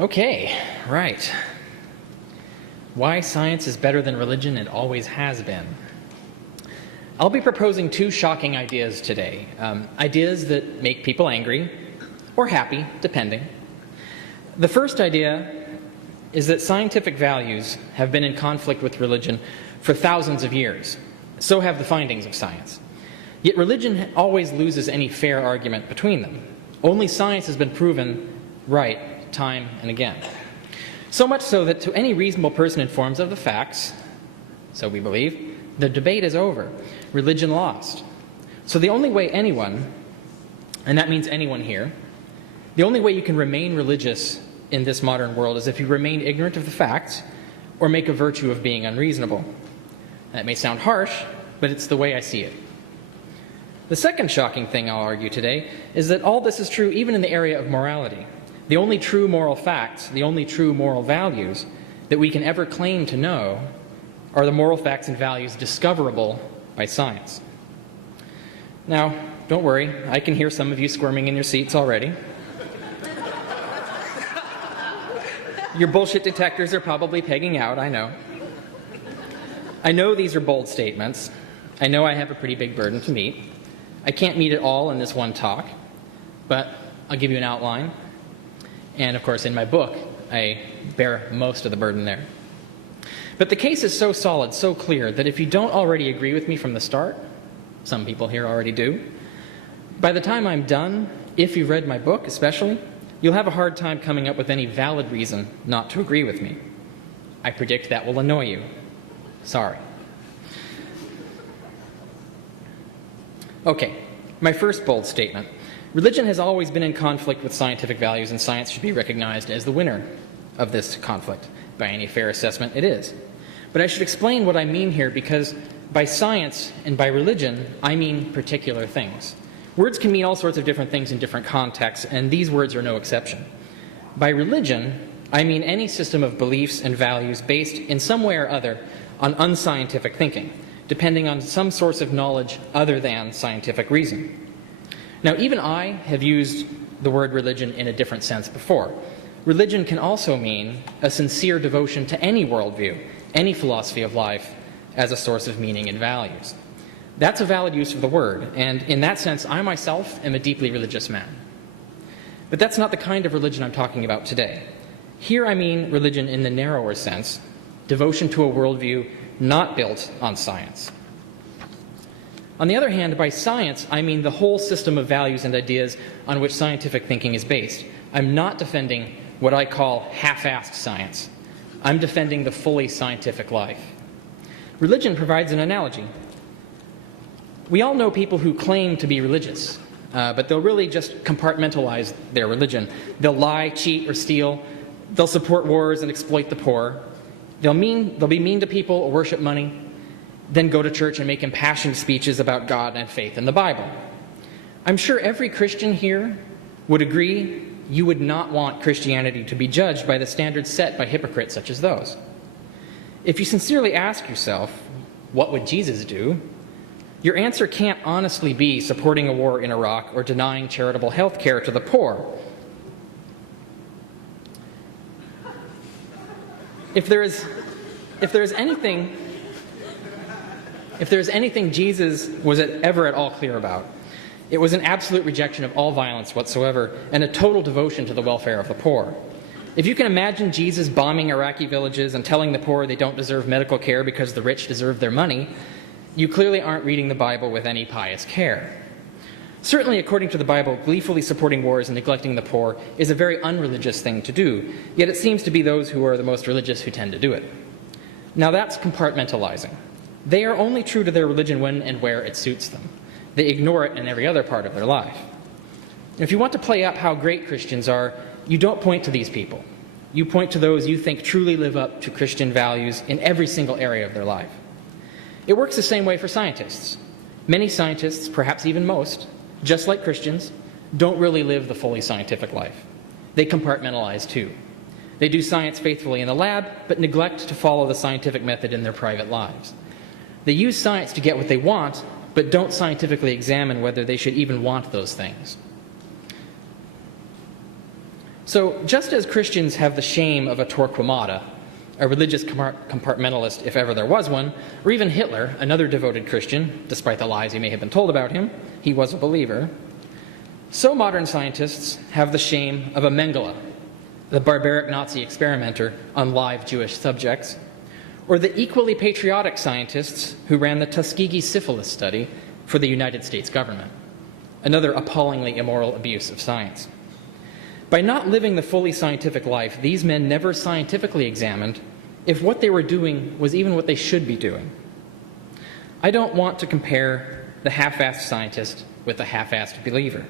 Okay, right. Why science is better than religion and always has been. I'll be proposing two shocking ideas today. Ideas that make people angry, or happy, depending. The first idea is that scientific values have been in conflict with religion for thousands of years. So have the findings of science. Yet religion always loses any fair argument between them. Only science has been proven right time and again. So much so that to any reasonable person informed of the facts, so we believe, the debate is over. Religion lost. So the only way anyone, and that means anyone here, the only way you can remain religious in this modern world is if you remain ignorant of the facts or make a virtue of being unreasonable. That may sound harsh, but it's the way I see it. The second shocking thing I'll argue today is that all this is true even in the area of morality. The only true moral facts, the only true moral values that we can ever claim to know are the moral facts and values discoverable by science. Now, don't worry, I can hear some of you squirming in your seats already. Your bullshit detectors are probably pegging out, I know. I know these are bold statements. I know I have a pretty big burden to meet. I can't meet it all in this one talk, but I'll give you an outline. And of course, in my book, I bear most of the burden there. But the case is so solid, so clear, that if you don't already agree with me from the start, some people here already do, by the time I'm done, if you've read my book especially, you'll have a hard time coming up with any valid reason not to agree with me. I predict that will annoy you. Sorry. Okay, my first bold statement. Religion has always been in conflict with scientific values, and science should be recognized as the winner of this conflict. By any fair assessment, it is. But I should explain what I mean here, because by science and by religion, I mean particular things. Words can mean all sorts of different things in different contexts, and these words are no exception. By religion, I mean any system of beliefs and values based in some way or other on unscientific thinking, depending on some source of knowledge other than scientific reason. Now, even I have used the word religion in a different sense before. Religion can also mean a sincere devotion to any worldview, any philosophy of life, as a source of meaning and values. That's a valid use of the word, and in that sense, I myself am a deeply religious man. But that's not the kind of religion I'm talking about today. Here I mean religion in the narrower sense, devotion to a worldview not built on science. On the other hand, by science, I mean the whole system of values and ideas on which scientific thinking is based. I'm not defending what I call half-assed science. I'm defending the fully scientific life. Religion provides an analogy. We all know people who claim to be religious, but they'll really just compartmentalize their religion. They'll lie, cheat, or steal. They'll support wars and exploit the poor. They'll be mean to people or worship money, then go to church and make impassioned speeches about God and faith in the Bible. I'm sure every Christian here would agree you would not want Christianity to be judged by the standards set by hypocrites such as those. If you sincerely ask yourself, what would Jesus do? Your answer can't honestly be supporting a war in Iraq or denying charitable health care to the poor. If there is anything Jesus was ever at all clear about, it was an absolute rejection of all violence whatsoever and a total devotion to the welfare of the poor. If you can imagine Jesus bombing Iraqi villages and telling the poor they don't deserve medical care because the rich deserve their money, you clearly aren't reading the Bible with any pious care. Certainly, according to the Bible, gleefully supporting wars and neglecting the poor is a very unreligious thing to do, yet it seems to be those who are the most religious who tend to do it. Now that's compartmentalizing. They are only true to their religion when and where it suits them. They ignore it in every other part of their life. And if you want to play up how great Christians are, you don't point to these people. You point to those you think truly live up to Christian values in every single area of their life. It works the same way for scientists. Many scientists, perhaps even most, just like Christians, don't really live the fully scientific life. They compartmentalize too. They do science faithfully in the lab, but neglect to follow the scientific method in their private lives. They use science to get what they want, but don't scientifically examine whether they should even want those things. So just as Christians have the shame of a Torquemada, a religious compartmentalist if ever there was one, or even Hitler, another devoted Christian, despite the lies he may have been told about him, he was a believer, so modern scientists have the shame of a Mengele, the barbaric Nazi experimenter on live Jewish subjects, or the equally patriotic scientists who ran the Tuskegee syphilis study for the United States government, another appallingly immoral abuse of science. By not living the fully scientific life, these men never scientifically examined if what they were doing was even what they should be doing. I don't want to compare the half-assed scientist with the half-assed believer.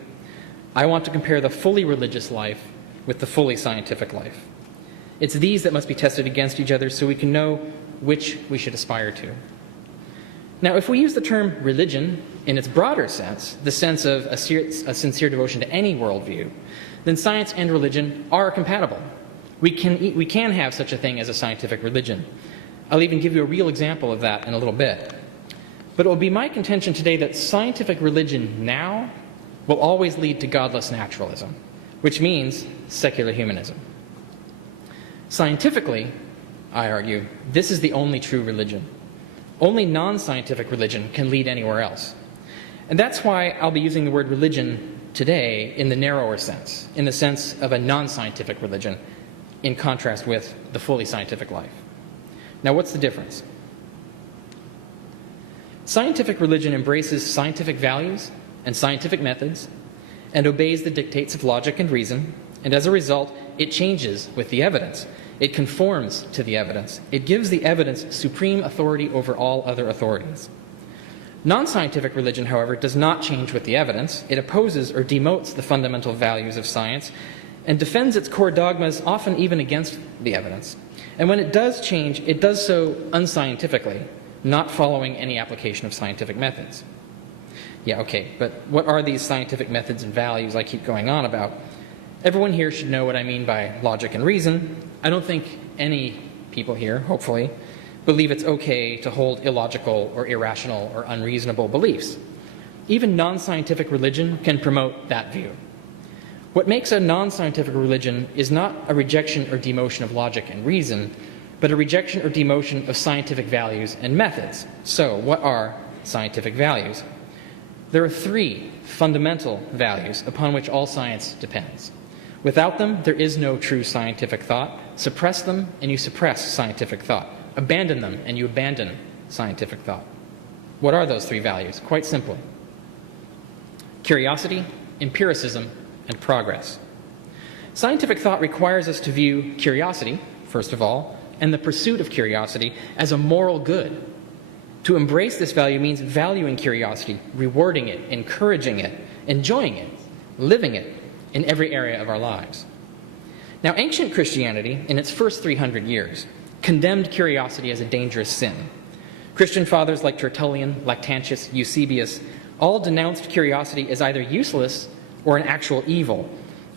I want to compare the fully religious life with the fully scientific life. It's these that must be tested against each other so we can know which we should aspire to. Now, if we use the term religion in its broader sense, the sense of a sincere devotion to any worldview, then science and religion are compatible. We can have such a thing as a scientific religion. I'll even give you a real example of that in a little bit. But it will be my contention today that scientific religion now will always lead to godless naturalism, which means secular humanism. Scientifically, I argue, this is the only true religion. Only non-scientific religion can lead anywhere else. And that's why I'll be using the word religion today in the narrower sense, in the sense of a non-scientific religion, in contrast with the fully scientific life. Now, what's the difference? Scientific religion embraces scientific values and scientific methods and obeys the dictates of logic and reason, and as a result, it changes with the evidence. It conforms to the evidence. It gives the evidence supreme authority over all other authorities. Non-scientific religion, however, does not change with the evidence. It opposes or demotes the fundamental values of science and defends its core dogmas, often even against the evidence. And when it does change, it does so unscientifically, not following any application of scientific methods. Yeah, okay, but what are these scientific methods and values I keep going on about? Everyone here should know what I mean by logic and reason. I don't think any people here, hopefully, believe it's okay to hold illogical or irrational or unreasonable beliefs. Even non-scientific religion can promote that view. What makes a non-scientific religion is not a rejection or demotion of logic and reason, but a rejection or demotion of scientific values and methods. So, what are scientific values? There are three fundamental values upon which all science depends. Without them, there is no true scientific thought. Suppress them, and you suppress scientific thought. Abandon them, and you abandon scientific thought. What are those three values? Quite simply: curiosity, empiricism, and progress. Scientific thought requires us to view curiosity, first of all, and the pursuit of curiosity as a moral good. To embrace this value means valuing curiosity, rewarding it, encouraging it, enjoying it, living it in every area of our lives. Now, ancient Christianity, in its first 300 years, condemned curiosity as a dangerous sin. Christian fathers like Tertullian, Lactantius, Eusebius all denounced curiosity as either useless or an actual evil,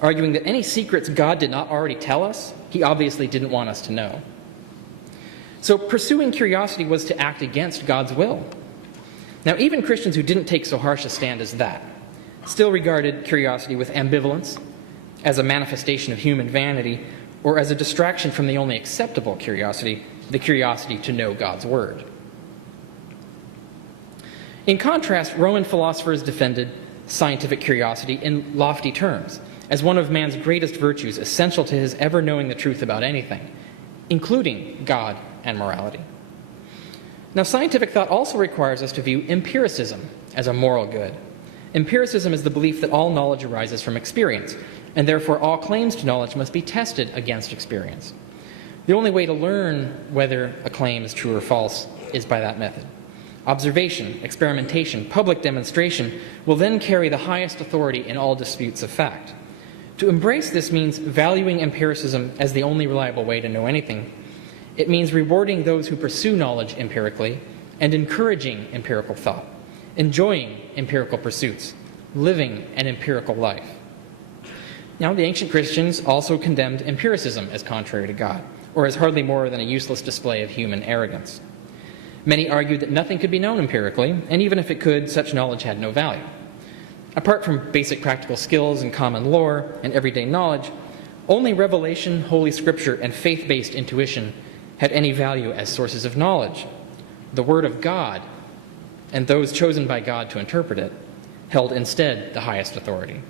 arguing that any secrets God did not already tell us, he obviously didn't want us to know. So pursuing curiosity was to act against God's will. Now, even Christians who didn't take so harsh a stand as that still regarded curiosity with ambivalence, as a manifestation of human vanity, or as a distraction from the only acceptable curiosity, the curiosity to know God's word. In contrast, Roman philosophers defended scientific curiosity in lofty terms, as one of man's greatest virtues, essential to his ever knowing the truth about anything, including God and morality. Now, scientific thought also requires us to view empiricism as a moral good. Empiricism is the belief that all knowledge arises from experience, and therefore all claims to knowledge must be tested against experience. The only way to learn whether a claim is true or false is by that method. Observation, experimentation, public demonstration will then carry the highest authority in all disputes of fact. To embrace this means valuing empiricism as the only reliable way to know anything. It means rewarding those who pursue knowledge empirically and encouraging empirical thought, enjoying empirical pursuits, living an empirical life. Now, the ancient Christians also condemned empiricism as contrary to God, or as hardly more than a useless display of human arrogance. Many argued that nothing could be known empirically, and even if it could, such knowledge had no value. Apart from basic practical skills and common lore and everyday knowledge, Only revelation, Holy Scripture, and faith-based intuition had any value as sources of knowledge. The Word of God, and those chosen by God to interpret it, held instead the highest authority.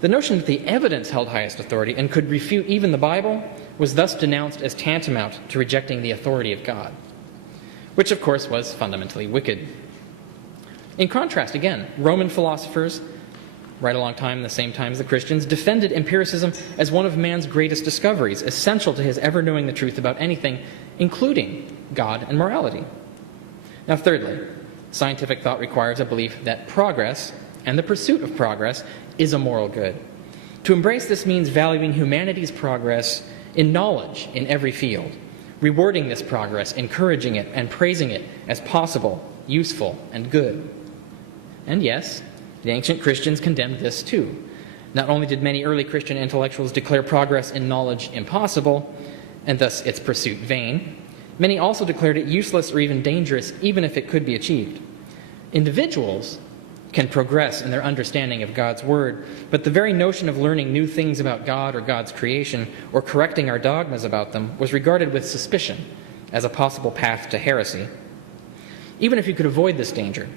The notion that the evidence held highest authority and could refute even the Bible was thus denounced as tantamount to rejecting the authority of God, which of course was fundamentally wicked. In contrast, again, Roman philosophers, right along the same time as the Christians, defended empiricism as one of man's greatest discoveries, essential to his ever knowing the truth about anything, including God and morality. Now, thirdly, scientific thought requires a belief that progress, and the pursuit of progress, is a moral good. To embrace this means valuing humanity's progress in knowledge in every field, rewarding this progress, encouraging it, and praising it as possible, useful, and good. And yes, the ancient Christians condemned this too. Not only did many early Christian intellectuals declare progress in knowledge impossible, and thus its pursuit vain, many also declared it useless or even dangerous, even if it could be achieved. Individuals can progress in their understanding of God's Word, but the very notion of learning new things about God or God's creation, or correcting our dogmas about them, was regarded with suspicion as a possible path to heresy. Even if you could avoid this danger,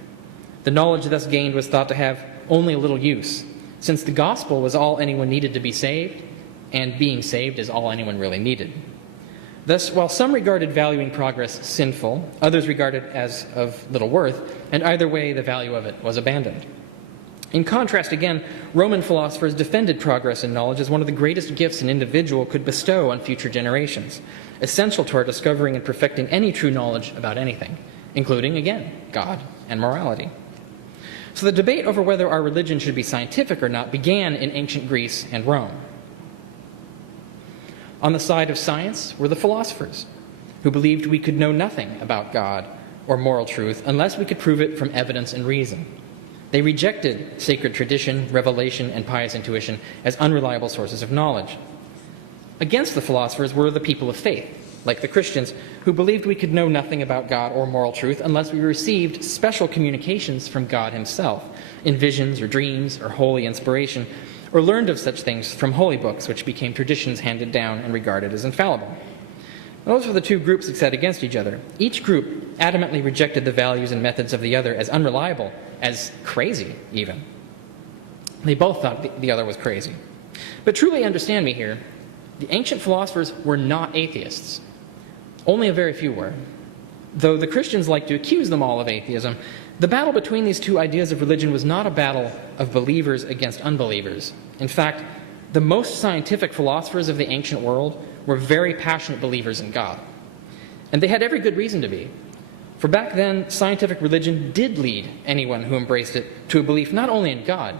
the knowledge thus gained was thought to have only a little use, since the gospel was all anyone needed to be saved, and being saved is all anyone really needed. Thus, while some regarded valuing progress sinful, others regarded it as of little worth, and either way the value of it was abandoned. In contrast, again, Roman philosophers defended progress in knowledge as one of the greatest gifts an individual could bestow on future generations, essential to our discovering and perfecting any true knowledge about anything, including, again, God and morality. So the debate over whether our religion should be scientific or not began in ancient Greece and Rome. On the side of science were the philosophers, who believed we could know nothing about God or moral truth unless we could prove it from evidence and reason. They rejected sacred tradition, revelation, and pious intuition as unreliable sources of knowledge. Against the philosophers were the people of faith, like the Christians, who believed we could know nothing about God or moral truth unless we received special communications from God himself, in visions or dreams or holy inspiration, or learned of such things from holy books, which became traditions handed down and regarded as infallible. Those were the two groups that set against each other. Each group adamantly rejected the values and methods of the other as unreliable, as crazy, even. They both thought the other was crazy. But truly understand me here, the ancient philosophers were not atheists. Only a very few were. Though the Christians like to accuse them all of atheism, the battle between these two ideas of religion was not a battle of believers against unbelievers. In fact, the most scientific philosophers of the ancient world were very passionate believers in God. And they had every good reason to be. For back then, scientific religion did lead anyone who embraced it to a belief not only in God,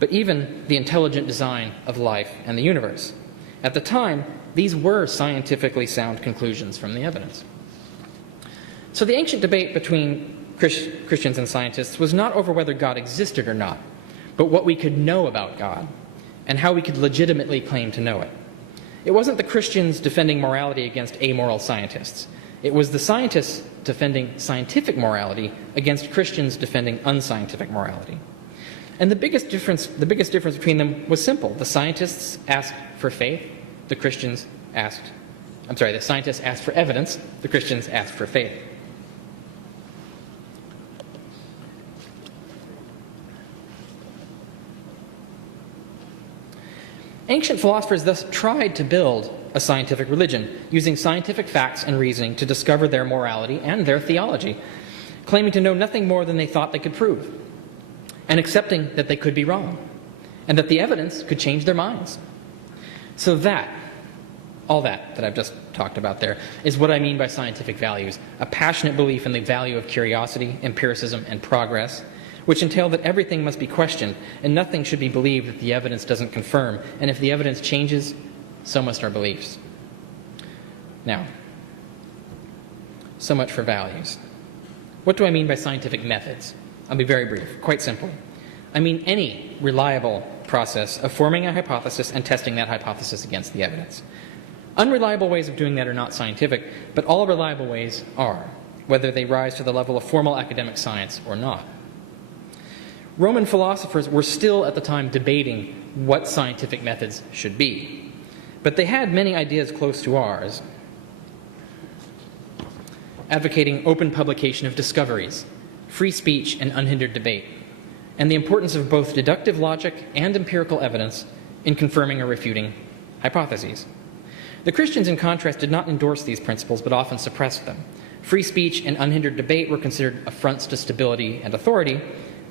but even the intelligent design of life and the universe. At the time, these were scientifically sound conclusions from the evidence. So the ancient debate between Christians and scientists was not over whether God existed or not, but what we could know about God and how we could legitimately claim to know it. It wasn't the Christians defending morality against amoral scientists. It was the scientists defending scientific morality against Christians defending unscientific morality. And the biggest difference between them was simple. The scientists asked for faith, the scientists asked for evidence, the Christians asked for faith. Ancient philosophers thus tried to build a scientific religion, using scientific facts and reasoning to discover their morality and their theology, claiming to know nothing more than they thought they could prove, and accepting that they could be wrong, and that the evidence could change their minds. So all that I've just talked about there, is what I mean by scientific values, a passionate belief in the value of curiosity, empiricism, and progress, which entail that everything must be questioned, and nothing should be believed that the evidence doesn't confirm, and if the evidence changes, so must our beliefs. Now, so much for values. What do I mean by scientific methods? I'll be very brief, quite simple. I mean any reliable process of forming a hypothesis and testing that hypothesis against the evidence. Unreliable ways of doing that are not scientific, but all reliable ways are, whether they rise to the level of formal academic science or not. Roman philosophers were still at the time debating what scientific methods should be. but they had many ideas close to ours, advocating open publication of discoveries, free speech, and unhindered debate, and the importance of both deductive logic and empirical evidence in confirming or refuting hypotheses. The Christians, in contrast, did not endorse these principles, but often suppressed them. Free speech and unhindered debate were considered affronts to stability and authority,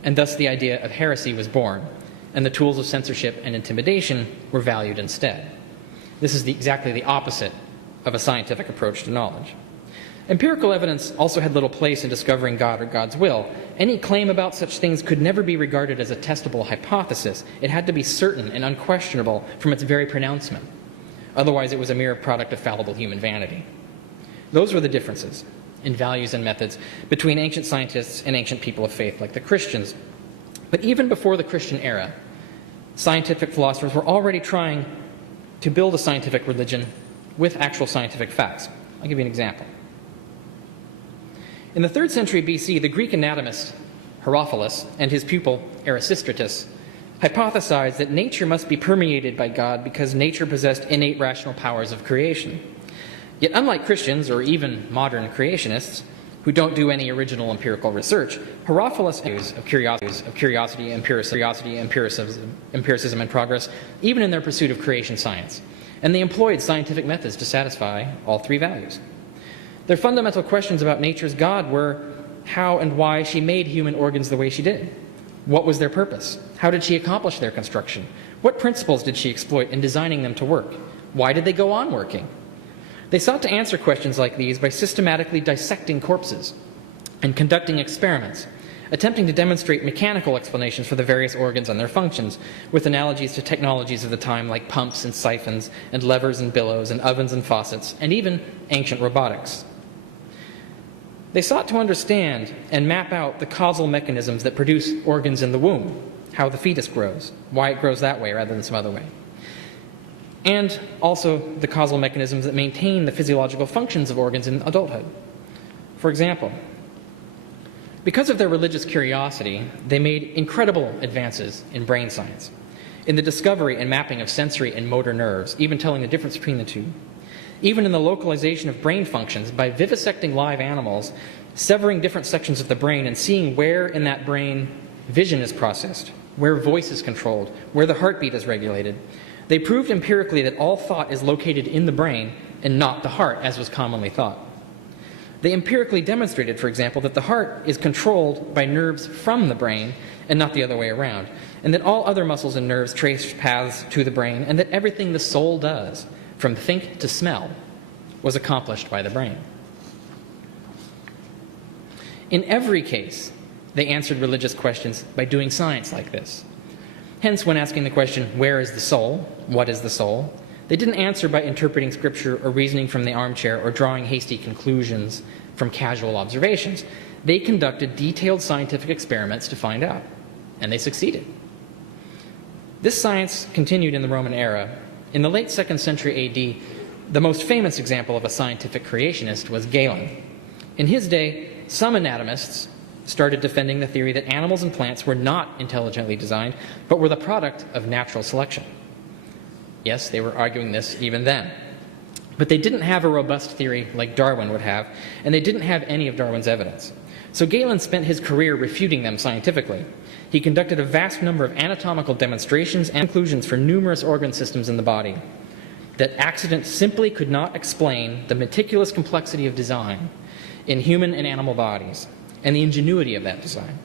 and thus the idea of heresy was born, and the tools of censorship and intimidation were valued instead. This is exactly the opposite of a scientific approach to knowledge. Empirical evidence also had little place in discovering God or God's will. Any claim about such things could never be regarded as a testable hypothesis. It had to be certain and unquestionable from its very pronouncement. Otherwise, it was a mere product of fallible human vanity. Those were the differences in values and methods between ancient scientists and ancient people of faith like the Christians. But even before the Christian era, scientific philosophers were already trying to build a scientific religion with actual scientific facts. I'll give you an example. In the 3rd century BC, the Greek anatomist Herophilus and his pupil Erasistratus hypothesized that nature must be permeated by God because nature possessed innate rational powers of creation. Yet unlike Christians or even modern creationists, who don't do any original empirical research, Herophilus of curiosity, empiricism, and progress, even in their pursuit of creation science. And they employed scientific methods to satisfy all three values. Their fundamental questions about nature's God were how and why she made human organs the way she did. What was their purpose? How did she accomplish their construction? What principles did she exploit in designing them to work? Why did they go on working? They sought to answer questions like these by systematically dissecting corpses and conducting experiments, attempting to demonstrate mechanical explanations for the various organs and their functions, with analogies to technologies of the time like pumps and siphons and levers and billows and ovens and faucets, and even ancient robotics. They sought to understand and map out the causal mechanisms that produce organs in the womb, how the fetus grows, why it grows that way rather than some other way, and also the causal mechanisms that maintain the physiological functions of organs in adulthood. For example, because of their religious curiosity, they made incredible advances in brain science, in the discovery and mapping of sensory and motor nerves, even telling the difference between the two, even in the localization of brain functions by vivisecting live animals, severing different sections of the brain and seeing where in that brain vision is processed, where voice is controlled, where the heartbeat is regulated. They proved empirically that all thought is located in the brain and not the heart, as was commonly thought. They empirically demonstrated, for example, that the heart is controlled by nerves from the brain and not the other way around, and that all other muscles and nerves trace paths to the brain, and that everything the soul does, from think to smell, was accomplished by the brain. In every case, they answered religious questions by doing science like this. Hence, when asking the question, where is the soul? What is the soul? They didn't answer by interpreting scripture or reasoning from the armchair or drawing hasty conclusions from casual observations. They conducted detailed scientific experiments to find out, and they succeeded. This science continued in the Roman era. In the late 2nd century AD, the most famous example of a scientific creationist was Galen. In his day, some anatomists started defending the theory that animals and plants were not intelligently designed, but were the product of natural selection. Yes, they were arguing this even then. But they didn't have a robust theory like Darwin would have, and they didn't have any of Darwin's evidence. So Galen spent his career refuting them scientifically. He conducted a vast number of anatomical demonstrations and conclusions for numerous organ systems in the body that accident simply could not explain the meticulous complexity of design in human and animal bodies and the ingenuity of that design.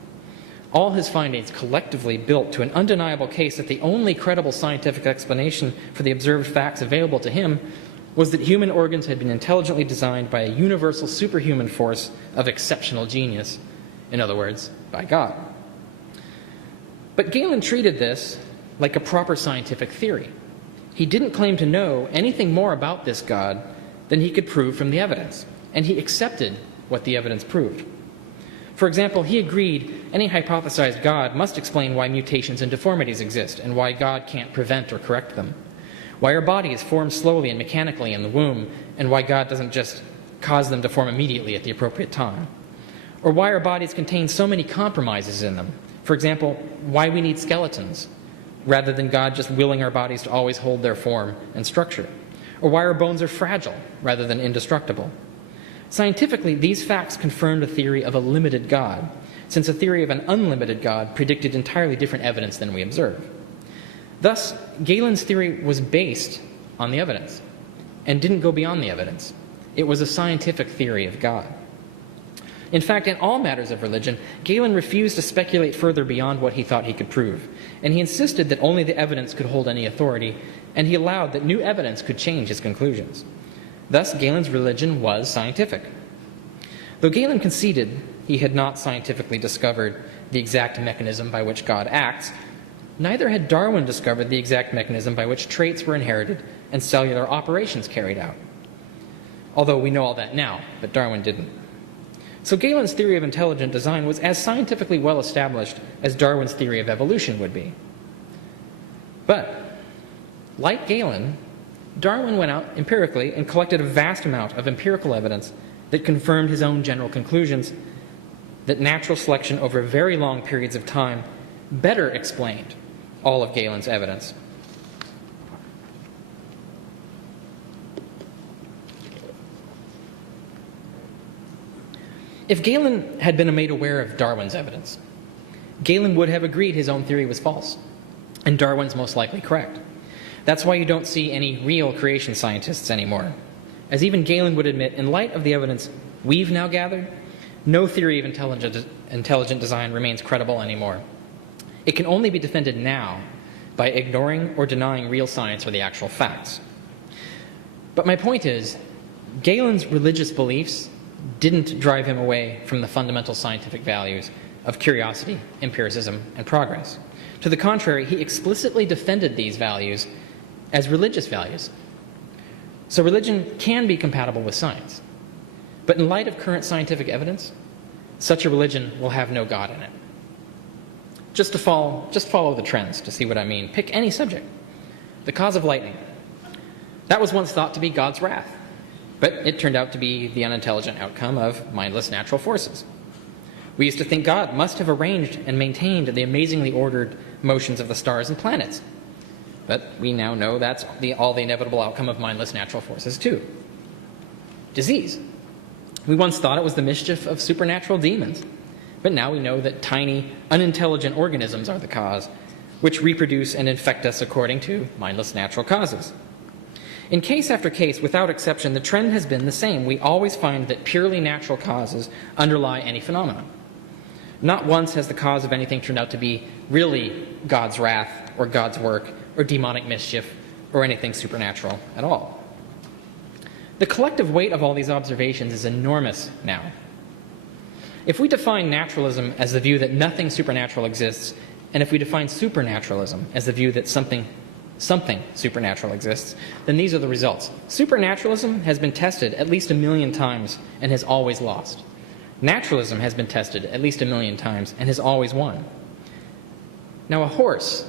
All his findings collectively built to an undeniable case that the only credible scientific explanation for the observed facts available to him was that human organs had been intelligently designed by a universal superhuman force of exceptional genius, in other words, by God. But Galen treated this like a proper scientific theory. He didn't claim to know anything more about this God than he could prove from the evidence, and he accepted what the evidence proved. For example, he agreed any hypothesized God must explain why mutations and deformities exist and why God can't prevent or correct them, why our bodies form slowly and mechanically in the womb, and why God doesn't just cause them to form immediately at the appropriate time, or why our bodies contain so many compromises in them. For example, why we need skeletons rather than God just willing our bodies to always hold their form and structure. or why our bones are fragile rather than indestructible. Scientifically, these facts confirmed a theory of a limited God, since a theory of an unlimited God predicted entirely different evidence than we observe. Thus, Galen's theory was based on the evidence and didn't go beyond the evidence. It was a scientific theory of God. In fact, in all matters of religion, Galen refused to speculate further beyond what he thought he could prove, and he insisted that only the evidence could hold any authority, and he allowed that new evidence could change his conclusions. Thus, Galen's religion was scientific. Though Galen conceded he had not scientifically discovered the exact mechanism by which God acts, neither had Darwin discovered the exact mechanism by which traits were inherited and cellular operations carried out. Although we know all that now, but Darwin didn't. So Galen's theory of intelligent design was as scientifically well established as Darwin's theory of evolution would be. But, like Galen, Darwin went out empirically and collected a vast amount of empirical evidence that confirmed his own general conclusions that natural selection over very long periods of time better explained all of Galen's evidence. If Galen had been made aware of Darwin's evidence, Galen would have agreed his own theory was false, and Darwin's most likely correct. That's why you don't see any real creation scientists anymore. As even Galen would admit, in light of the evidence we've now gathered, no theory of intelligent design remains credible anymore. It can only be defended now by ignoring or denying real science or the actual facts. But my point is, Galen's religious beliefs didn't drive him away from the fundamental scientific values of curiosity, empiricism, and progress. To the contrary, he explicitly defended these values as religious values. So religion can be compatible with science. But in light of current scientific evidence, such a religion will have no God in it. Just follow the trends to see what I mean. Pick any subject. The cause of lightning. That was once thought to be God's wrath, but it turned out to be the unintelligent outcome of mindless natural forces. We used to think God must have arranged and maintained the amazingly ordered motions of the stars and planets. But we now know that's all the inevitable outcome of mindless natural forces too. Disease. We once thought it was the mischief of supernatural demons. But now we know that tiny, unintelligent organisms are the cause, which reproduce and infect us according to mindless natural causes. In case after case, without exception, the trend has been the same. We always find that purely natural causes underlie any phenomenon. Not once has the cause of anything turned out to be really God's wrath or God's work or demonic mischief or anything supernatural at all. The collective weight of all these observations is enormous now. If we define naturalism as the view that nothing supernatural exists, and if we define supernaturalism as the view that something supernatural exists, then these are the results. Supernaturalism has been tested at least 1 million times and has always lost. Naturalism has been tested at least 1 million times and has always won. Now, a horse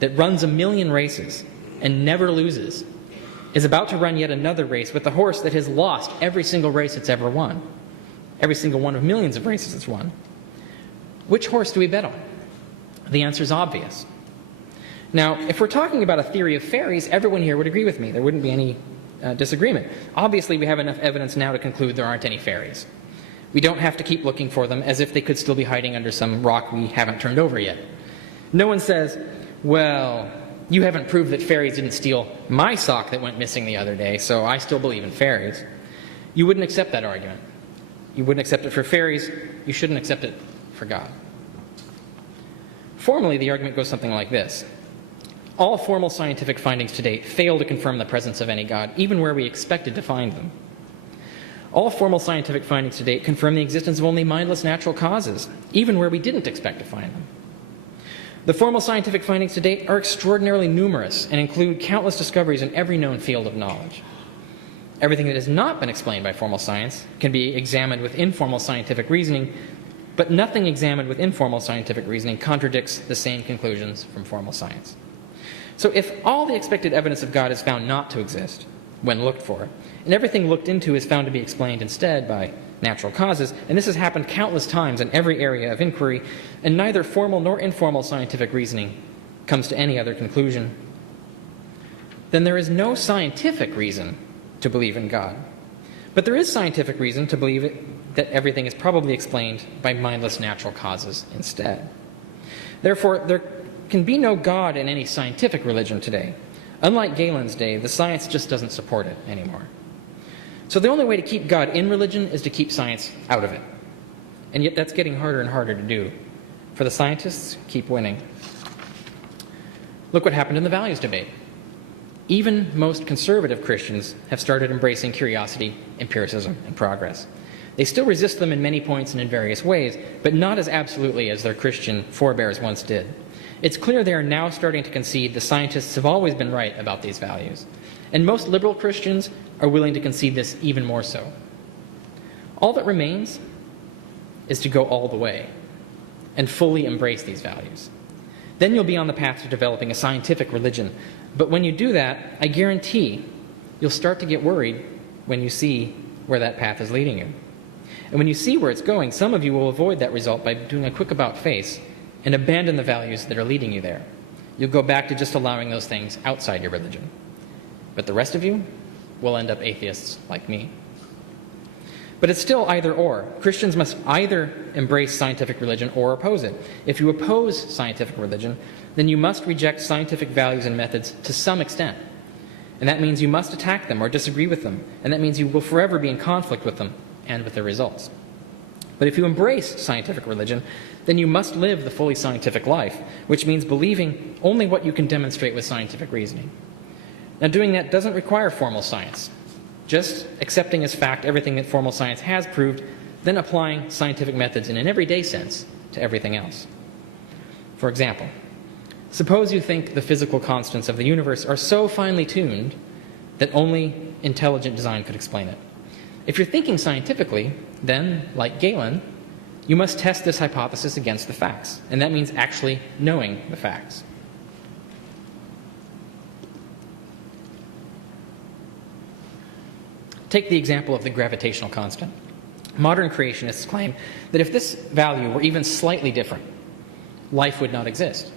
that runs 1 million races and never loses is about to run yet another race with a horse that has lost every single race it's ever won. Every single one of millions of races it's won. Which horse do we bet on? The answer is obvious. Now, if we're talking about a theory of fairies, everyone here would agree with me. There wouldn't be any disagreement. Obviously, we have enough evidence now to conclude there aren't any fairies. We don't have to keep looking for them as if they could still be hiding under some rock we haven't turned over yet. No one says, well, you haven't proved that fairies didn't steal my sock that went missing the other day, so I still believe in fairies. You wouldn't accept that argument. You wouldn't accept it for fairies. You shouldn't accept it for God. Formally, the argument goes something like this. All formal scientific findings to date fail to confirm the presence of any God, even where we expected to find them. All formal scientific findings to date confirm the existence of only mindless natural causes, even where we didn't expect to find them. The formal scientific findings to date are extraordinarily numerous and include countless discoveries in every known field of knowledge. Everything that has not been explained by formal science can be examined with informal scientific reasoning, but nothing examined with informal scientific reasoning contradicts the same conclusions from formal science. So if all the expected evidence of God is found not to exist when looked for, and everything looked into is found to be explained instead by natural causes, and this has happened countless times in every area of inquiry, and neither formal nor informal scientific reasoning comes to any other conclusion, then there is no scientific reason to believe in God. But there is scientific reason to believe that everything is probably explained by mindless natural causes instead. Therefore, there can be no God in any scientific religion today. Unlike Galen's day, the science just doesn't support it anymore. So the only way to keep God in religion is to keep science out of it. And yet that's getting harder and harder to do. For the scientists, keep winning. Look what happened in the values debate. Even most conservative Christians have started embracing curiosity, empiricism, and progress. They still resist them in many points and in various ways, but not as absolutely as their Christian forebears once did. It's clear they are now starting to concede the scientists have always been right about these values. And most liberal Christians are willing to concede this even more so. All that remains is to go all the way and fully embrace these values. Then you'll be on the path to developing a scientific religion. But when you do that, I guarantee you'll start to get worried when you see where that path is leading you. And when you see where it's going, some of you will avoid that result by doing a quick about-face and abandon the values that are leading you there. You'll go back to just allowing those things outside your religion. But the rest of you will end up atheists like me. But it's still either or. Christians must either embrace scientific religion or oppose it. If you oppose scientific religion, then you must reject scientific values and methods to some extent. And that means you must attack them or disagree with them. And that means you will forever be in conflict with them and with their results. But if you embrace scientific religion, then you must live the fully scientific life, which means believing only what you can demonstrate with scientific reasoning. Now, doing that doesn't require formal science. Just accepting as fact everything that formal science has proved, then applying scientific methods in an everyday sense to everything else. For example, suppose you think the physical constants of the universe are so finely tuned that only intelligent design could explain it. If you're thinking scientifically, then, like Galen, you must test this hypothesis against the facts, and that means actually knowing the facts. Take the example of the gravitational constant. Modern creationists claim that if this value were even slightly different, life would not exist.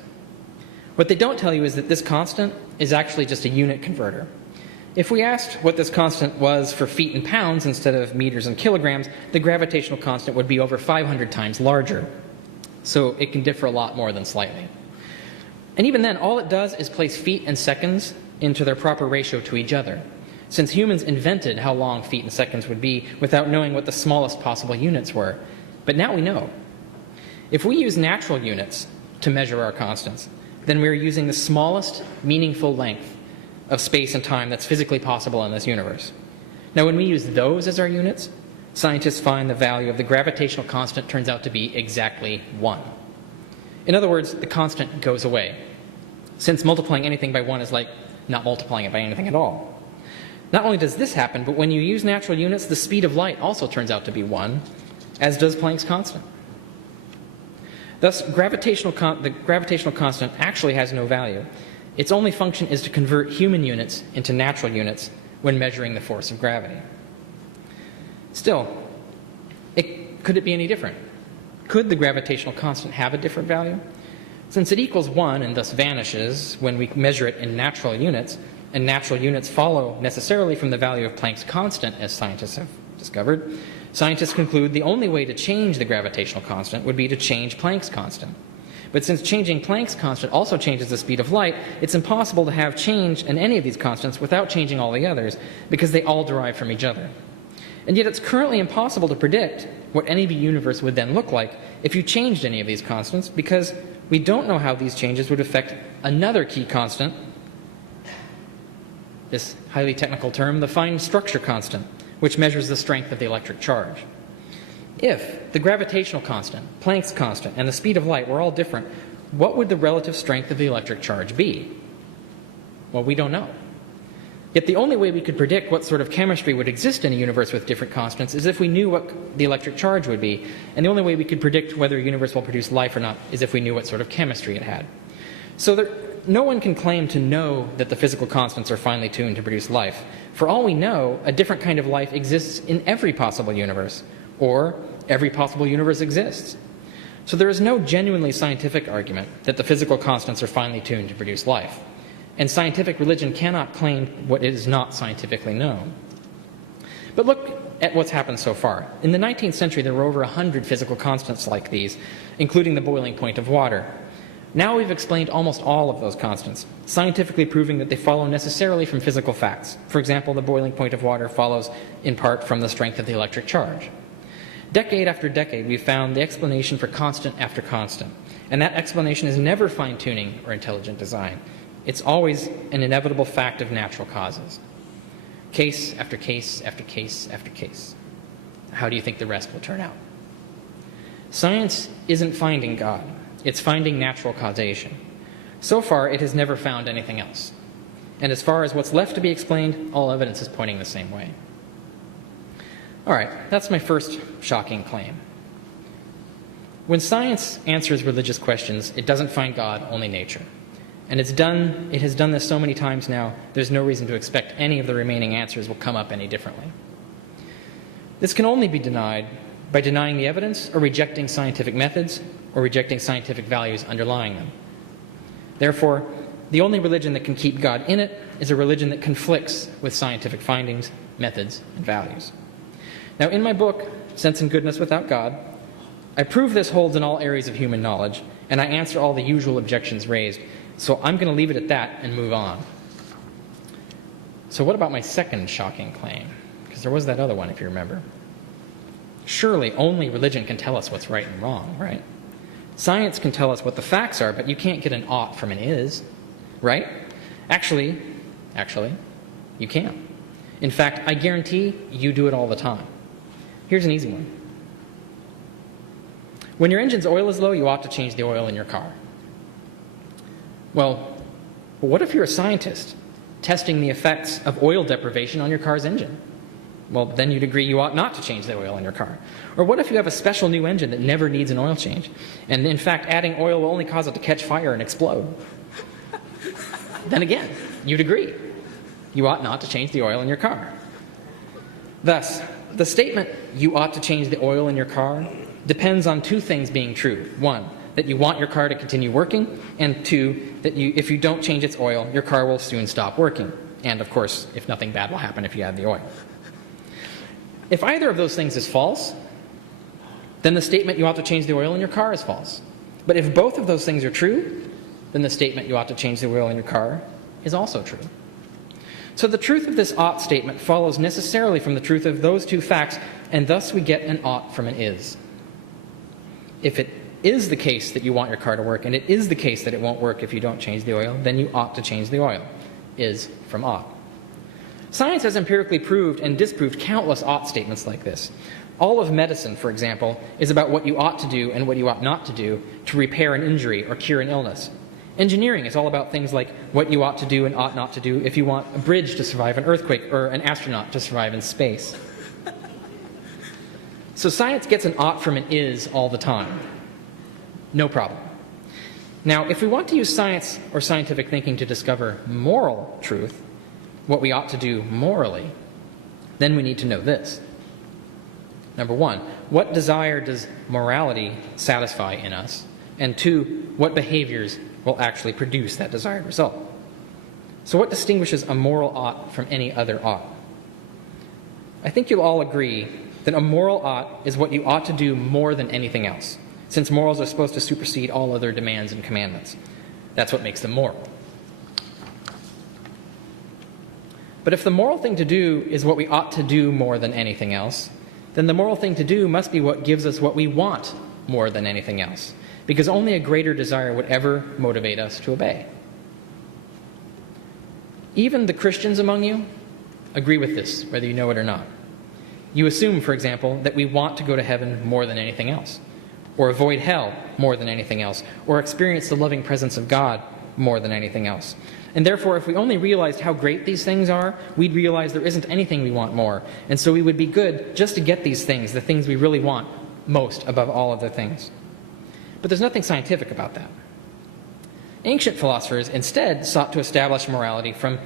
What they don't tell you is that this constant is actually just a unit converter. If we asked what this constant was for feet and pounds instead of meters and kilograms, the gravitational constant would be over 500 times larger. So it can differ a lot more than slightly. And even then, all it does is place feet and seconds into their proper ratio to each other, since humans invented how long feet and seconds would be without knowing what the smallest possible units were. But now we know. If we use natural units to measure our constants, then we're using the smallest meaningful length of space and time that's physically possible in this universe. Now, when we use those as our units, scientists find the value of the gravitational constant turns out to be exactly 1. In other words, the constant goes away, since multiplying anything by 1 is like not multiplying it by anything at all. Not only does this happen, but when you use natural units, the speed of light also turns out to be 1, as does Planck's constant. Thus, the gravitational constant actually has no value. Its only function is to convert human units into natural units when measuring the force of gravity. Still, could it be any different? Could the gravitational constant have a different value? Since it equals 1 and thus vanishes when we measure it in natural units, and natural units follow necessarily from the value of Planck's constant, as scientists have discovered, scientists conclude the only way to change the gravitational constant would be to change Planck's constant. But since changing Planck's constant also changes the speed of light, it's impossible to have change in any of these constants without changing all the others, because they all derive from each other. And yet it's currently impossible to predict what any universe would then look like if you changed any of these constants, because we don't know how these changes would affect another key constant, this highly technical term, the fine structure constant, which measures the strength of the electric charge. If the gravitational constant, Planck's constant, and the speed of light were all different, what would the relative strength of the electric charge be? Well, we don't know. Yet the only way we could predict what sort of chemistry would exist in a universe with different constants is if we knew what the electric charge would be. And the only way we could predict whether a universe will produce life or not is if we knew what sort of chemistry it had. So no one can claim to know that the physical constants are finely tuned to produce life. For all we know, a different kind of life exists in every possible universe, or every possible universe exists. So there is no genuinely scientific argument that the physical constants are finely tuned to produce life. and scientific religion cannot claim what is not scientifically known. But look at what's happened so far. In the 19th century, there were over 100 physical constants like these, including the boiling point of water. Now we've explained almost all of those constants, scientifically proving that they follow necessarily from physical facts. For example, the boiling point of water follows in part from the strength of the electric charge. Decade after decade, we've found the explanation for constant after constant, and that explanation is never fine-tuning or intelligent design. It's always an inevitable fact of natural causes. Case after case after case after case. How do you think the rest will turn out? Science isn't finding God. It's finding natural causation. So far, it has never found anything else. And as far as what's left to be explained, all evidence is pointing the same way. All right, that's my first shocking claim. When science answers religious questions, it doesn't find God, only nature. And it has done this so many times now, there's no reason to expect any of the remaining answers will come up any differently. This can only be denied by denying the evidence or rejecting scientific methods or rejecting scientific values underlying them. Therefore, the only religion that can keep God in it is a religion that conflicts with scientific findings, methods, and values. Now, in my book, Sense and Goodness Without God, I prove this holds in all areas of human knowledge, and I answer all the usual objections raised. So I'm going to leave it at that and move on. So what about my second shocking claim? Because there was that other one, if you remember. Surely only religion can tell us what's right and wrong, right? Science can tell us what the facts are, but you can't get an ought from an is, right? Actually, you can. In fact, I guarantee you do it all the time. Here's an easy one. When your engine's oil is low, you ought to change the oil in your car. Well, what if you're a scientist testing the effects of oil deprivation on your car's engine? Well, then you'd agree you ought not to change the oil in your car. Or what if you have a special new engine that never needs an oil change? And in fact, adding oil will only cause it to catch fire and explode. Then again, you'd agree you ought not to change the oil in your car. Thus, the statement, you ought to change the oil in your car, depends on two things being true. One, that you want your car to continue working, and two, that if you don't change its oil, your car will soon stop working. And of course, if nothing bad will happen if you add the oil. If either of those things is false, then the statement you ought to change the oil in your car is false. But if both of those things are true, then the statement you ought to change the oil in your car is also true. So the truth of this ought statement follows necessarily from the truth of those two facts, and thus we get an ought from an is. If it is the case that you want your car to work, and it is the case that it won't work if you don't change the oil, then you ought to change the oil. Is from ought. Science has empirically proved and disproved countless ought statements like this. All of medicine, for example, is about what you ought to do and what you ought not to do to repair an injury or cure an illness. Engineering is all about things like what you ought to do and ought not to do if you want a bridge to survive an earthquake or an astronaut to survive in space. So science gets an ought from an is all the time. No problem. Now, if we want to use science or scientific thinking to discover moral truth, what we ought to do morally, then we need to know this. Number one, what desire does morality satisfy in us? And two, what behaviors will actually produce that desired result? So what distinguishes a moral ought from any other ought? I think you'll all agree that a moral ought is what you ought to do more than anything else, since morals are supposed to supersede all other demands and commandments. That's what makes them moral. But if the moral thing to do is what we ought to do more than anything else, then the moral thing to do must be what gives us what we want more than anything else, because only a greater desire would ever motivate us to obey. Even the Christians among you agree with this, whether you know it or not. You assume, for example, that we want to go to heaven more than anything else, or avoid hell more than anything else, or experience the loving presence of God more than anything else. And therefore, if we only realized how great these things are, we'd realize there isn't anything we want more. And so we would be good just to get these things, the things we really want most above all other things. But there's nothing scientific about that. Ancient philosophers instead sought to establish morality from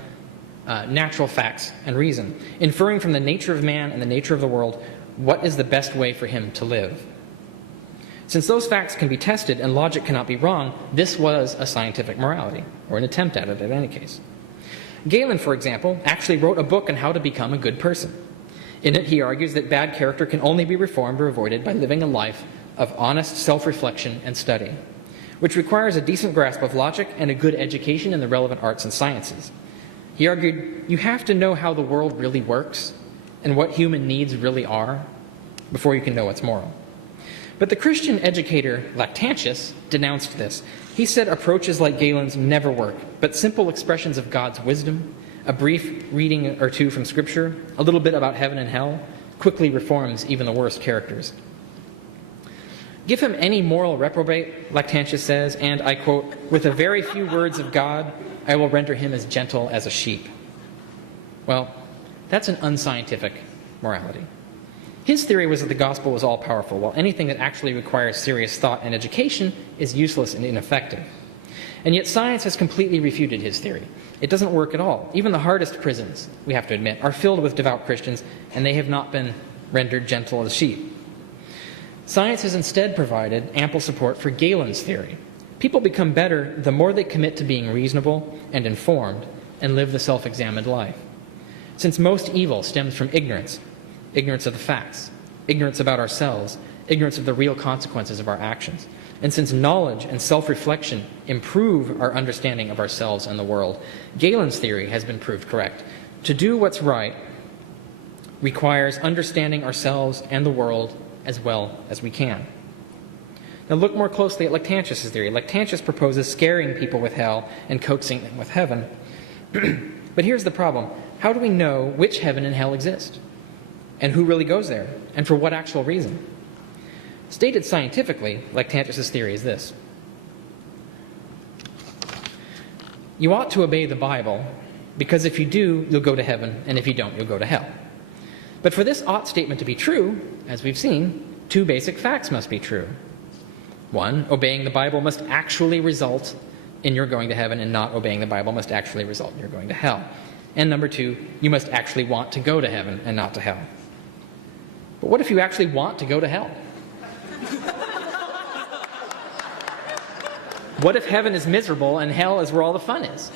natural facts and reason, inferring from the nature of man and the nature of the world what is the best way for him to live. Since those facts can be tested and logic cannot be wrong, this was a scientific morality, or an attempt at it in any case. Galen, for example, actually wrote a book on how to become a good person. In it, he argues that bad character can only be reformed or avoided by living a life of honest self-reflection and study, which requires a decent grasp of logic and a good education in the relevant arts and sciences. He argued, you have to know how the world really works and what human needs really are before you can know what's moral. But the Christian educator Lactantius denounced this. He said approaches like Galen's never work, but simple expressions of God's wisdom, a brief reading or two from Scripture, a little bit about heaven and hell, quickly reforms even the worst characters. Give him any moral reprobate, Lactantius says, and, I quote, with a very few words of God, I will render him as gentle as a sheep. Well, that's an unscientific morality. His theory was that the gospel was all-powerful, while anything that actually requires serious thought and education is useless and ineffective. And yet science has completely refuted his theory. It doesn't work at all. Even the hardest prisons, we have to admit, are filled with devout Christians, and they have not been rendered gentle as sheep. Science has instead provided ample support for Galen's theory. People become better the more they commit to being reasonable and informed and live the self-examined life. Since most evil stems from ignorance, ignorance of the facts, ignorance about ourselves, ignorance of the real consequences of our actions. And since knowledge and self-reflection improve our understanding of ourselves and the world, Galen's theory has been proved correct. To do what's right requires understanding ourselves and the world as well as we can. Now look more closely at Lactantius' theory. Lactantius proposes scaring people with hell and coaxing them with heaven. But here's the problem. How do we know which heaven and hell exist? And who really goes there? And for what actual reason? Stated scientifically, Lactantius' theory is this. You ought to obey the Bible, because if you do, you'll go to heaven, and if you don't, you'll go to hell. But for this ought statement to be true, as we've seen, two basic facts must be true. One, obeying the Bible must actually result in your going to heaven, and not obeying the Bible must actually result in your going to hell. And number two, you must actually want to go to heaven and not to hell. But what if you actually want to go to hell? What if heaven is miserable and hell is where all the fun is?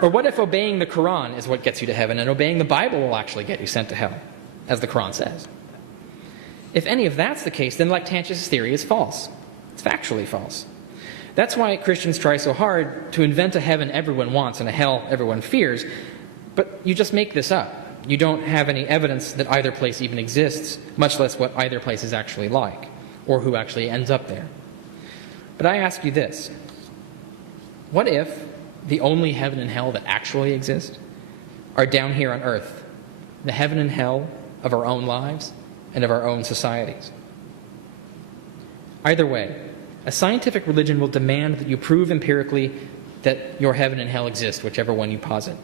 Or what if obeying the Quran is what gets you to heaven and obeying the Bible will actually get you sent to hell, as the Quran says? If any of that's the case, then Lactantius' theory is false. It's factually false. That's why Christians try so hard to invent a heaven everyone wants and a hell everyone fears, but you just make this up. You don't have any evidence that either place even exists, much less what either place is actually like, or who actually ends up there. But I ask you this. What if the only heaven and hell that actually exist are down here on earth, the heaven and hell of our own lives and of our own societies? Either way, a scientific religion will demand that you prove empirically that your heaven and hell exist, whichever one you posit,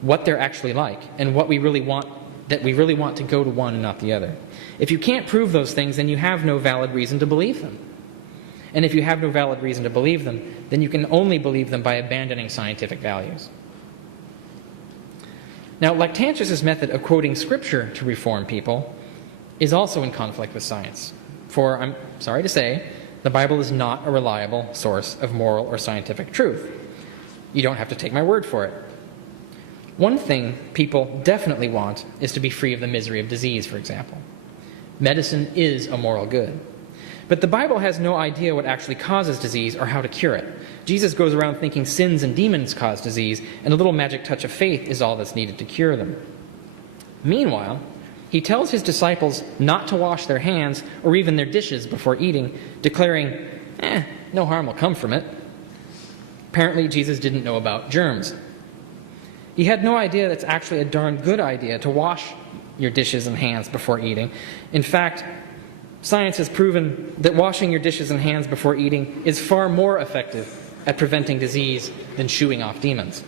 what they're actually like, and what we really want, that we really want to go to one and not the other. If you can't prove those things, then you have no valid reason to believe them. And if you have no valid reason to believe them, then you can only believe them by abandoning scientific values. Now, Lactantius' method of quoting Scripture to reform people is also in conflict with science. For, I'm sorry to say, the Bible is not a reliable source of moral or scientific truth. You don't have to take my word for it. One thing people definitely want is to be free of the misery of disease, for example. Medicine is a moral good. But the Bible has no idea what actually causes disease or how to cure it. Jesus goes around thinking sins and demons cause disease, and a little magic touch of faith is all that's needed to cure them. Meanwhile, he tells his disciples not to wash their hands or even their dishes before eating, declaring, no harm will come from it. Apparently, Jesus didn't know about germs. He had no idea that's actually a darn good idea to wash your dishes and hands before eating. In fact, science has proven that washing your dishes and hands before eating is far more effective at preventing disease than shooing off demons.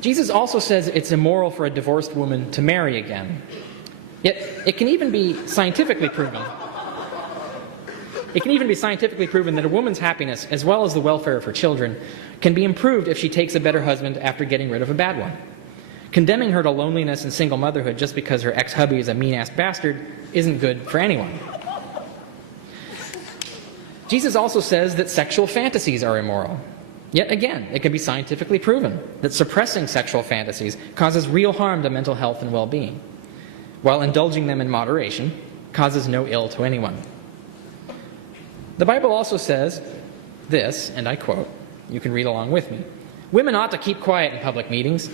Jesus also says it's immoral for a divorced woman to marry again. Yet it can even be scientifically proven. It can even be scientifically proven that a woman's happiness, as well as the welfare of her children, can be improved if she takes a better husband after getting rid of a bad one. Condemning her to loneliness and single motherhood just because her ex-hubby is a mean-ass bastard isn't good for anyone. Jesus also says that sexual fantasies are immoral. Yet again, it can be scientifically proven that suppressing sexual fantasies causes real harm to mental health and well-being, while indulging them in moderation causes no ill to anyone. The Bible also says this, and I quote, you can read along with me, "Women ought to keep quiet in public meetings.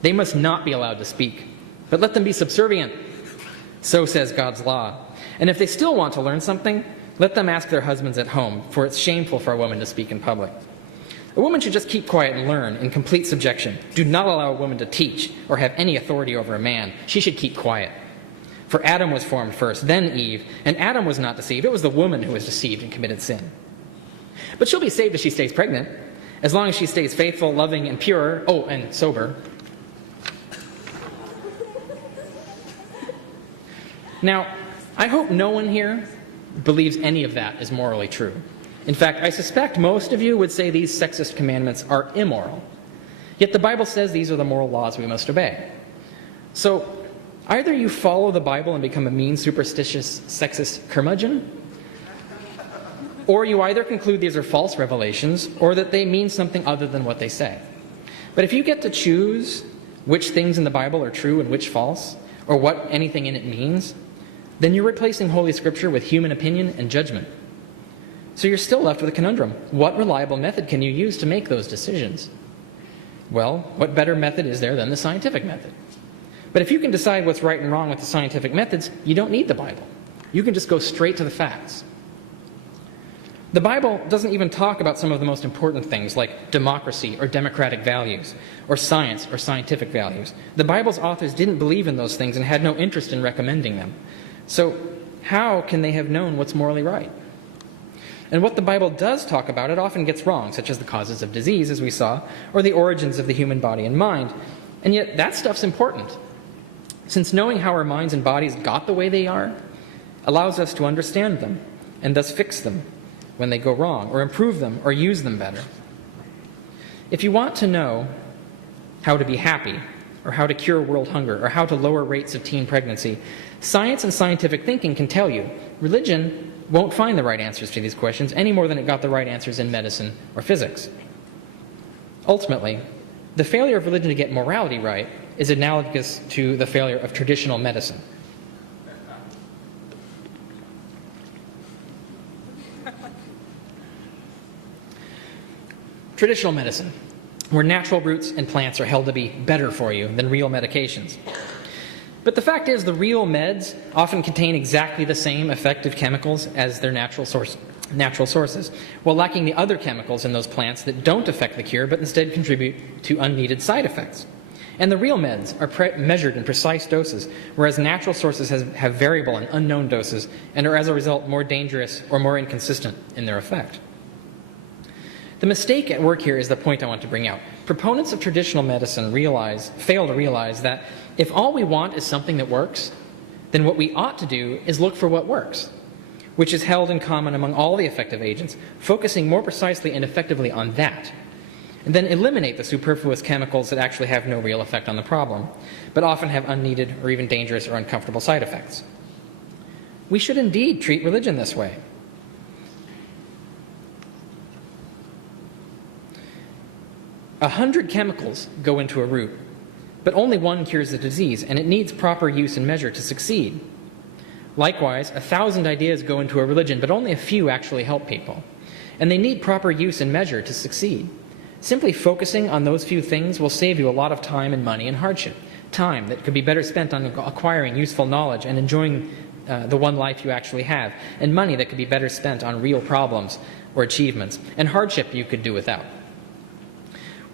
They must not be allowed to speak, but let them be subservient. So says God's law. And if they still want to learn something, let them ask their husbands at home, for it's shameful for a woman to speak in public." A woman should just keep quiet and learn in complete subjection. Do not allow a woman to teach or have any authority over a man. She should keep quiet. For Adam was formed first, then Eve, and Adam was not deceived. It was the woman who was deceived and committed sin. But she'll be saved if she stays pregnant, as long as she stays faithful, loving, and pure, and sober. Now, I hope no one here believes any of that is morally true. In fact, I suspect most of you would say these sexist commandments are immoral. Yet the Bible says these are the moral laws we must obey. So, either you follow the Bible and become a mean, superstitious, sexist curmudgeon, or you either conclude these are false revelations, or that they mean something other than what they say. But if you get to choose which things in the Bible are true and which false, or what anything in it means, then you're replacing Holy Scripture with human opinion and judgment. So you're still left with a conundrum. What reliable method can you use to make those decisions? Well, what better method is there than the scientific method? But if you can decide what's right and wrong with the scientific methods, you don't need the Bible. You can just go straight to the facts. The Bible doesn't even talk about some of the most important things like democracy or democratic values, or science or scientific values. The Bible's authors didn't believe in those things and had no interest in recommending them. So how can they have known what's morally right? And what the Bible does talk about, it often gets wrong, such as the causes of disease, as we saw, or the origins of the human body and mind. And yet that stuff's important, since knowing how our minds and bodies got the way they are allows us to understand them and thus fix them when they go wrong, or improve them, or use them better. If you want to know how to be happy, or how to cure world hunger, or how to lower rates of teen pregnancy, science and scientific thinking can tell you. Religion won't find the right answers to these questions any more than it got the right answers in medicine or physics. Ultimately, the failure of religion to get morality right is analogous to the failure of traditional medicine. Traditional medicine, where natural roots and plants are held to be better for you than real medications. But the fact is, the real meds often contain exactly the same effective chemicals as their natural sources, while lacking the other chemicals in those plants that don't affect the cure but instead contribute to unneeded side effects. And the real meds are measured in precise doses, whereas natural sources have variable and unknown doses and are as a result more dangerous or more inconsistent in their effect. The mistake at work here is the point I want to bring out. Proponents of traditional medicine fail to realize that if all we want is something that works, then what we ought to do is look for what works, which is held in common among all the effective agents, focusing more precisely and effectively on that, and then eliminate the superfluous chemicals that actually have no real effect on the problem, but often have unneeded or even dangerous or uncomfortable side effects. We should indeed treat religion this way. 100 chemicals go into a root, but only one cures the disease, and it needs proper use and measure to succeed. Likewise, 1,000 ideas go into a religion, but only a few actually help people, and they need proper use and measure to succeed. Simply focusing on those few things will save you a lot of time and money and hardship, time that could be better spent on acquiring useful knowledge and enjoying the one life you actually have, and money that could be better spent on real problems or achievements, and hardship you could do without.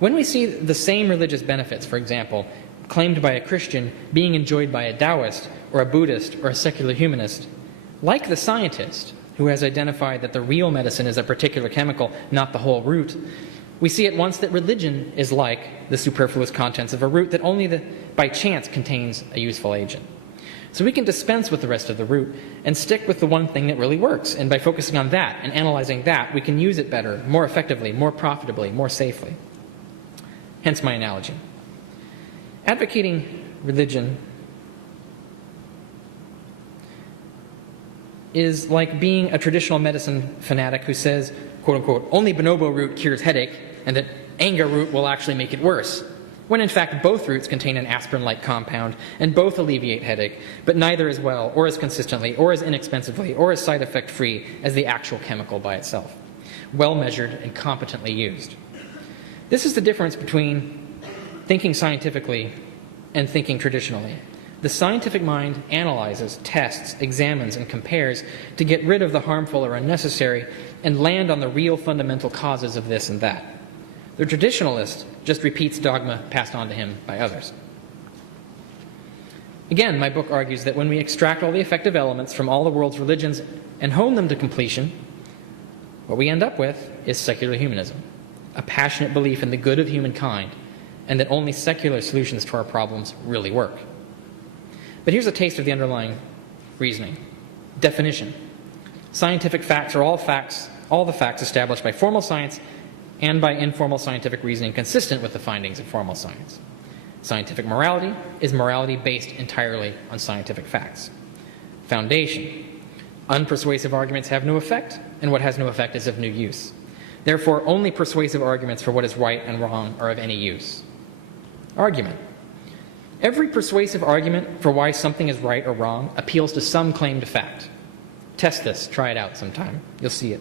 When we see the same religious benefits, for example, claimed by a Christian being enjoyed by a Taoist or a Buddhist or a secular humanist, like the scientist who has identified that the real medicine is a particular chemical, not the whole root, we see at once that religion is like the superfluous contents of a root that only by chance contains a useful agent. So we can dispense with the rest of the root and stick with the one thing that really works, and by focusing on that and analyzing that, we can use it better, more effectively, more profitably, more safely. Hence my analogy. Advocating religion is like being a traditional medicine fanatic who says, quote unquote, only bonobo root cures headache, and that anger root will actually make it worse, when in fact both roots contain an aspirin-like compound and both alleviate headache, but neither as well, or as consistently, or as inexpensively, or as side effect free as the actual chemical by itself, well measured and competently used. This is the difference between thinking scientifically and thinking traditionally. The scientific mind analyzes, tests, examines, and compares to get rid of the harmful or unnecessary and land on the real fundamental causes of this and that. The traditionalist just repeats dogma passed on to him by others. Again, my book argues that when we extract all the effective elements from all the world's religions and hone them to completion, what we end up with is secular humanism, a passionate belief in the good of humankind, and that only secular solutions to our problems really work. But here's a taste of the underlying reasoning. Definition. Scientific facts are all the facts established by formal science and by informal scientific reasoning consistent with the findings of formal science. Scientific morality is morality based entirely on scientific facts. Foundation. Unpersuasive arguments have no effect, and what has no effect is of no use. Therefore, only persuasive arguments for what is right and wrong are of any use. Argument. Every persuasive argument for why something is right or wrong appeals to some claim to fact. Test this, try it out sometime. You'll see it.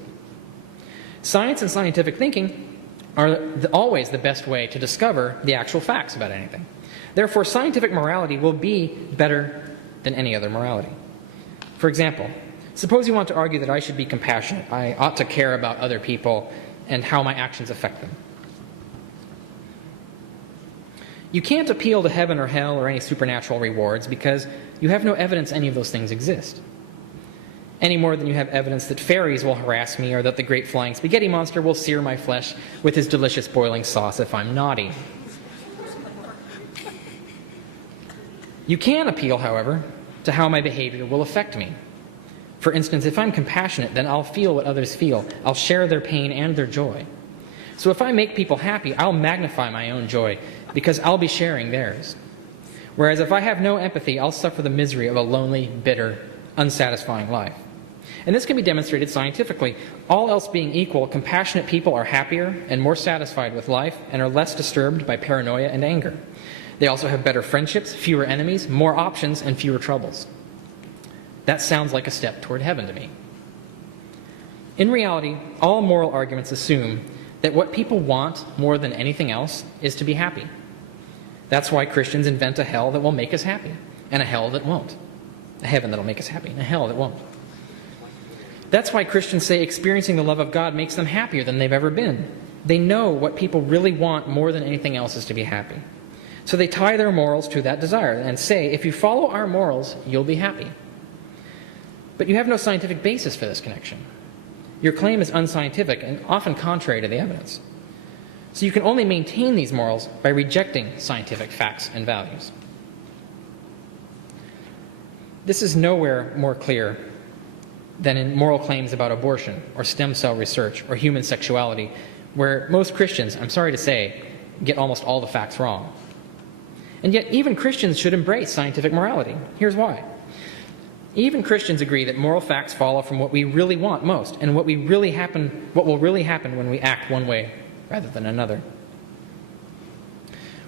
Science and scientific thinking are always the best way to discover the actual facts about anything. Therefore, scientific morality will be better than any other morality. For example, suppose you want to argue that I should be compassionate. I ought to care about other people and how my actions affect them. You can't appeal to heaven or hell or any supernatural rewards because you have no evidence any of those things exist. Any more than you have evidence that fairies will harass me or that the great flying spaghetti monster will sear my flesh with his delicious boiling sauce if I'm naughty. You can appeal, however, to how my behavior will affect me. For instance, if I'm compassionate, then I'll feel what others feel. I'll share their pain and their joy. So if I make people happy, I'll magnify my own joy because I'll be sharing theirs. Whereas if I have no empathy, I'll suffer the misery of a lonely, bitter, unsatisfying life. And this can be demonstrated scientifically. All else being equal, compassionate people are happier and more satisfied with life and are less disturbed by paranoia and anger. They also have better friendships, fewer enemies, more options, and fewer troubles. That sounds like a step toward heaven to me. In reality, all moral arguments assume that what people want more than anything else is to be happy. That's why Christians invent a hell that will make us happy, and a hell that won't. A heaven that will make us happy, and a hell that won't. That's why Christians say experiencing the love of God makes them happier than they've ever been. They know what people really want more than anything else is to be happy. So they tie their morals to that desire and say, if you follow our morals, you'll be happy. But you have no scientific basis for this connection. Your claim is unscientific and often contrary to the evidence. So you can only maintain these morals by rejecting scientific facts and values. This is nowhere more clear than in moral claims about abortion or stem cell research or human sexuality, where most Christians, I'm sorry to say, get almost all the facts wrong. And yet even Christians should embrace scientific morality. Here's why. Even Christians agree that moral facts follow from what we really want most and what will really happen when we act one way rather than another.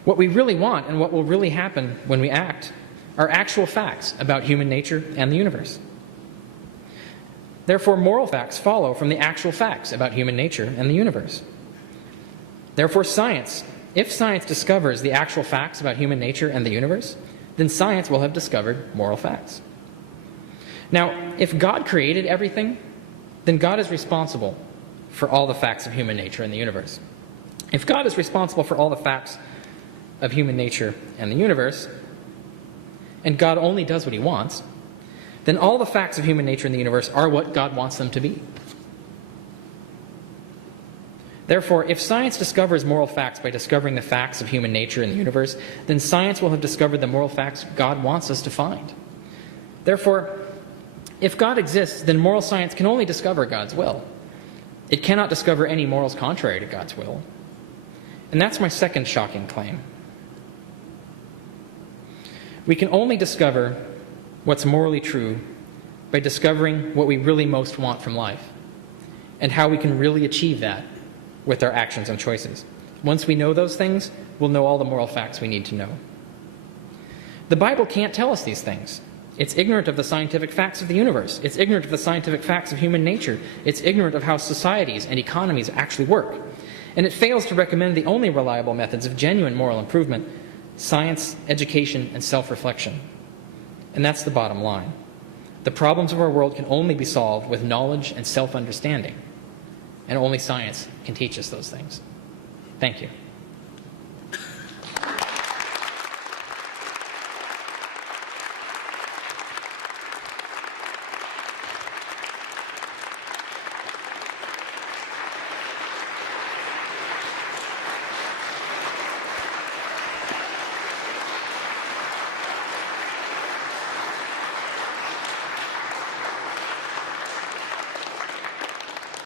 What we really want and what will really happen when we act are actual facts about human nature and the universe. Therefore, moral facts follow from the actual facts about human nature and the universe. Therefore, if science discovers the actual facts about human nature and the universe, then science will have discovered moral facts. Now, if God created everything, then God is responsible for all the facts of human nature and the universe. If God is responsible for all the facts of human nature and the universe, and God only does what he wants, then all the facts of human nature and the universe are what God wants them to be. Therefore, if science discovers moral facts by discovering the facts of human nature and the universe, then science will have discovered the moral facts God wants us to find. Therefore, if God exists, then moral science can only discover God's will. It cannot discover any morals contrary to God's will. And that's my second shocking claim. We can only discover what's morally true by discovering what we really most want from life and how we can really achieve that with our actions and choices. Once we know those things, we'll know all the moral facts we need to know. The Bible can't tell us these things. It's ignorant of the scientific facts of the universe. It's ignorant of the scientific facts of human nature. It's ignorant of how societies and economies actually work. And it fails to recommend the only reliable methods of genuine moral improvement: science, education, and self-reflection. And that's the bottom line. The problems of our world can only be solved with knowledge and self-understanding. And only science can teach us those things. Thank you.